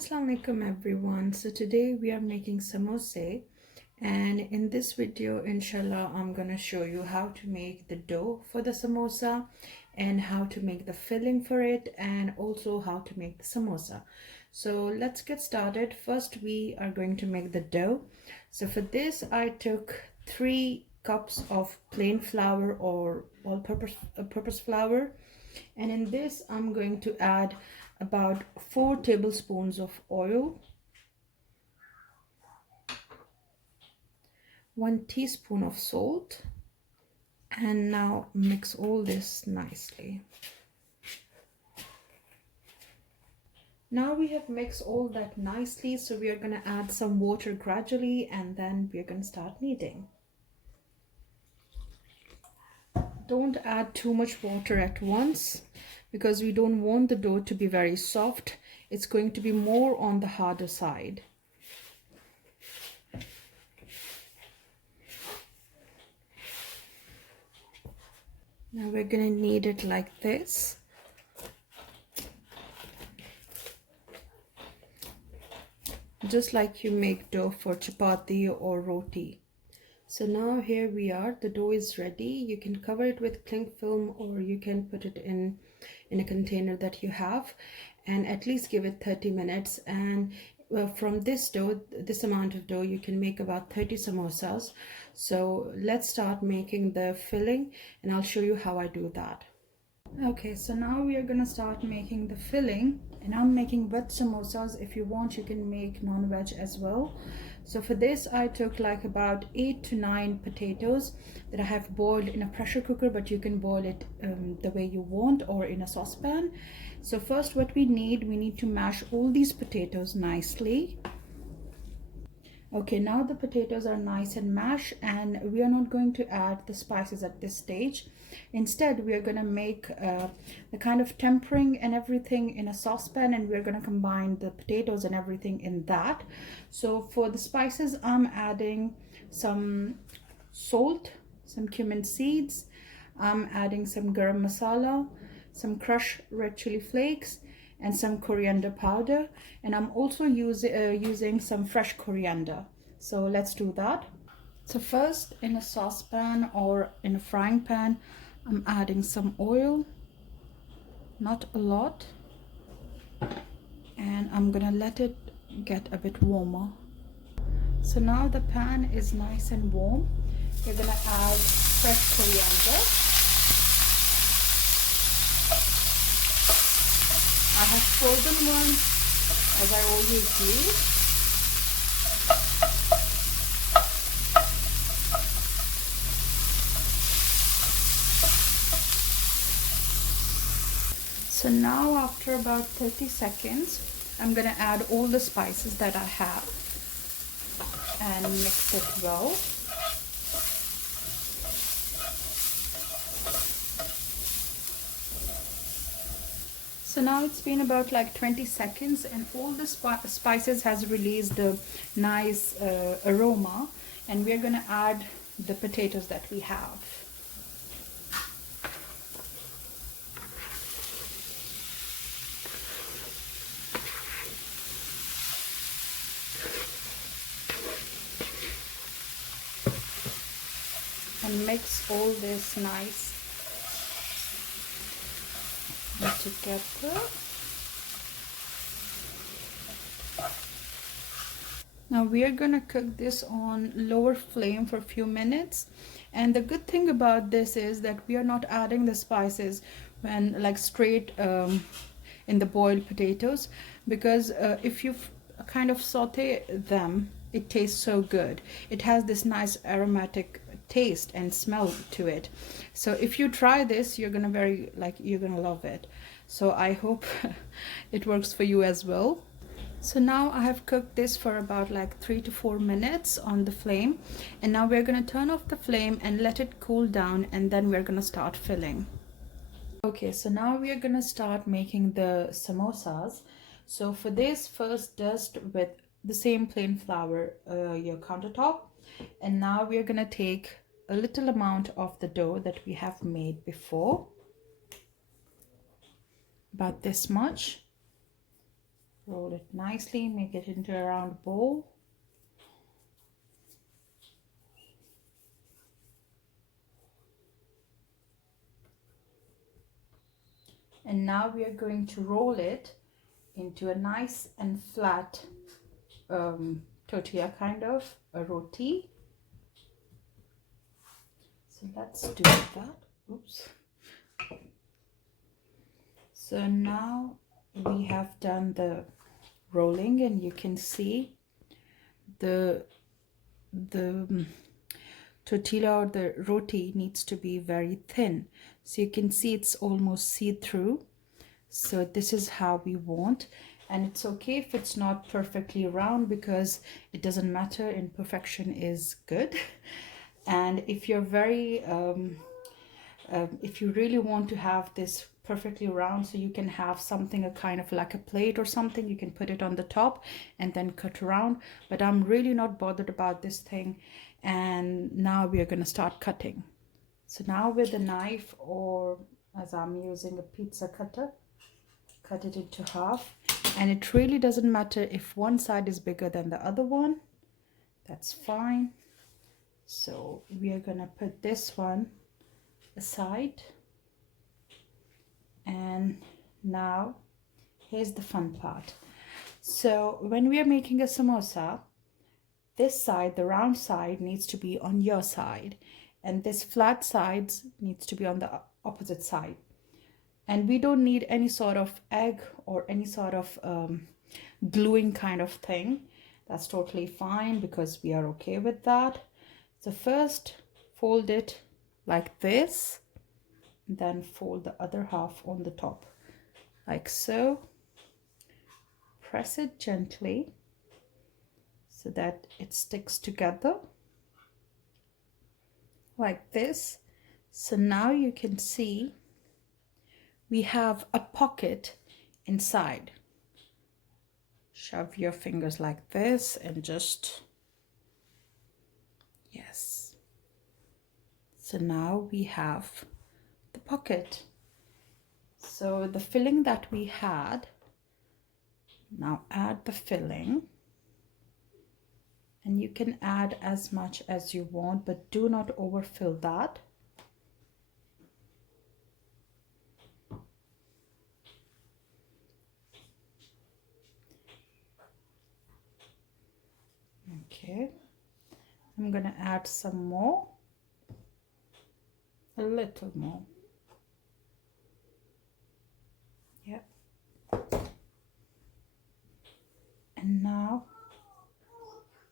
Assalamu alaikum everyone. So today we are making samosa, and in this video inshallah I'm gonna show you how to make the dough for the samosa and how to make the filling for it and also how to make the samosa. So let's get started. First we are going to make the dough. So for this I took 3 cups of plain flour or all-purpose flour, and in this I'm going to add about 4 tablespoons of oil, 1 teaspoon of salt, and now mix all this nicely. Now we have mixed all that nicely, so we are going to add some water gradually and then we are going to start kneading. Don't add too much water at once because we don't want the dough to be very soft. It's going to be more on the harder side. Now we're going to knead it like this. Just like you make dough for chapati or roti. So now here we are, the dough is ready. You can cover it with cling film or you can put it in a container that you have and at least give it 30 minutes. And from this dough, this amount of dough, you can make about 30 samosas. So let's start making the filling and I'll show you how I do that. Okay, so now we are gonna start making the filling, and I'm making veg samosas. If you want, you can make non-veg as well. So for this I took like about 8 to 9 potatoes that I have boiled in a pressure cooker, but you can boil it the way you want or in a saucepan. So first what we need to mash all these potatoes nicely. Okay, now the potatoes are nice and mashed, and we are not going to add the spices at this stage. Instead, we are going to make the kind of tempering and everything in a saucepan, and we're going to combine the potatoes and everything in that. So for the spices, I'm adding some salt, some cumin seeds, I'm adding some garam masala, some crushed red chili flakes, and some coriander powder, and I'm also using some fresh coriander. So let's do that. So first, in a saucepan or in a frying pan, I'm adding some oil, not a lot, and I'm gonna let it get a bit warmer. So now the pan is nice and warm. We're gonna add fresh coriander. I have frozen one, as I always do. So now after about 30 seconds, I'm gonna add all the spices that I have and mix it well. So now it's been about like 20 seconds and all the spices has released the nice aroma, and we're gonna add the potatoes that we have. And mix all this nice together. Now we are gonna cook this on lower flame for a few minutes, and the good thing about this is that we are not adding the spices when like straight in the boiled potatoes, because if you kind of saute them, it tastes so good. It has this nice aromatic taste and smell to it. So if you try this, you're gonna love it. So I hope it works for you as well. So now I have cooked this for about like 3 to 4 minutes on the flame, and now we're gonna turn off the flame and let it cool down, and then we're gonna start filling. Okay, so now we are gonna start making the samosas. So for this, first dust with the same plain flour your countertop, and now we are gonna take a little amount of the dough that we have made before, about this much, Roll it nicely, make it into a round bowl. And now we are going to roll it into a nice and flat tortilla, kind of a roti. So let's do that. Oops. So now we have done the rolling, and you can see the tortilla or the roti needs to be very thin. So you can see it's almost see-through. So this is how we want, and it's okay if it's not perfectly round, because it doesn't matter, imperfection is good. And if you're very if you really want to have this perfectly round, so you can have something a kind of like a plate or something, you can put it on the top and then cut around, but I'm really not bothered about this thing. And now we are going to start cutting. So now with a knife, or as I'm using a pizza cutter, cut it into half. And it really doesn't matter if one side is bigger than the other one, that's fine. So we are gonna put this one aside. And now here's the fun part. So when we are making a samosa, this side, the round side, needs to be on your side, and this flat side needs to be on the opposite side. And we don't need any sort of egg or any sort of gluing kind of thing. That's totally fine, because we are okay with that. So first fold it like this, then fold the other half on the top like so. Press it gently so that it sticks together like this. So now you can see we have a pocket inside. Shove your fingers like this and just, yes. So now we have the pocket. So the filling that we had, now add the filling, and you can add as much as you want, but do not overfill that. Okay, I'm gonna add some more, a little more. Yep. And now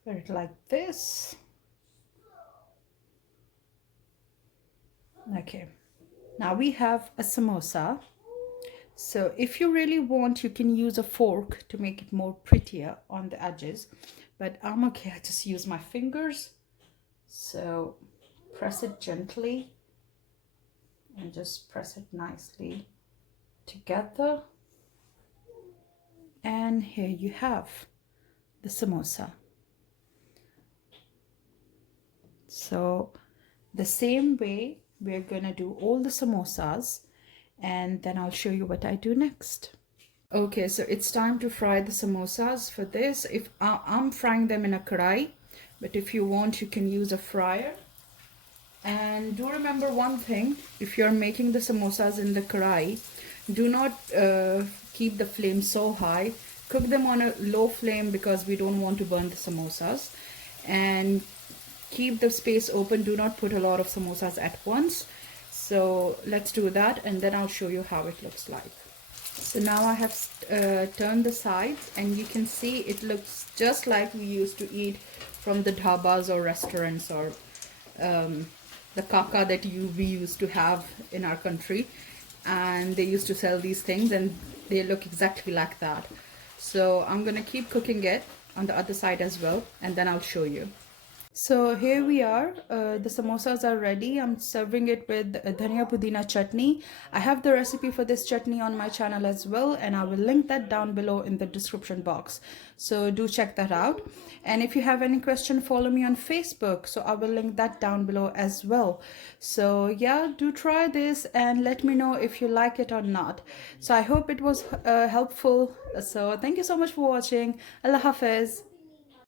put it like this. Okay, now we have a samosa. So if you really want, you can use a fork to make it more prettier on the edges, but I'm okay, I just use my fingers. So press it gently and just press it nicely together. And here you have the samosa. So the same way we're gonna do all the samosas, and then I'll show you what I do next. Okay, so it's time to fry the samosas. For this, if I'm frying them in a karai, but if you want, you can use a fryer. And do remember one thing, if you're making the samosas in the karai, do not keep the flame so high. Cook them on a low flame, because we don't want to burn the samosas. And keep the space open, do not put a lot of samosas at once. So let's do that, and then I'll show you how it looks like. So now I have turned the sides, and you can see it looks just like we used to eat from the dhabas or restaurants, or the kaka that we used to have in our country, and they used to sell these things, and they look exactly like that. So I'm gonna keep cooking it on the other side as well, and then I'll show you. So here we are. The samosas are ready. I'm serving it with dhania pudina chutney. I have the recipe for this chutney on my channel as well, and I will link that down below in the description box. So do check that out. And if you have any question, follow me on Facebook. So I will link that down below as well. So yeah, do try this and let me know if you like it or not. So I hope it was helpful. So thank you so much for watching. Allah Hafiz.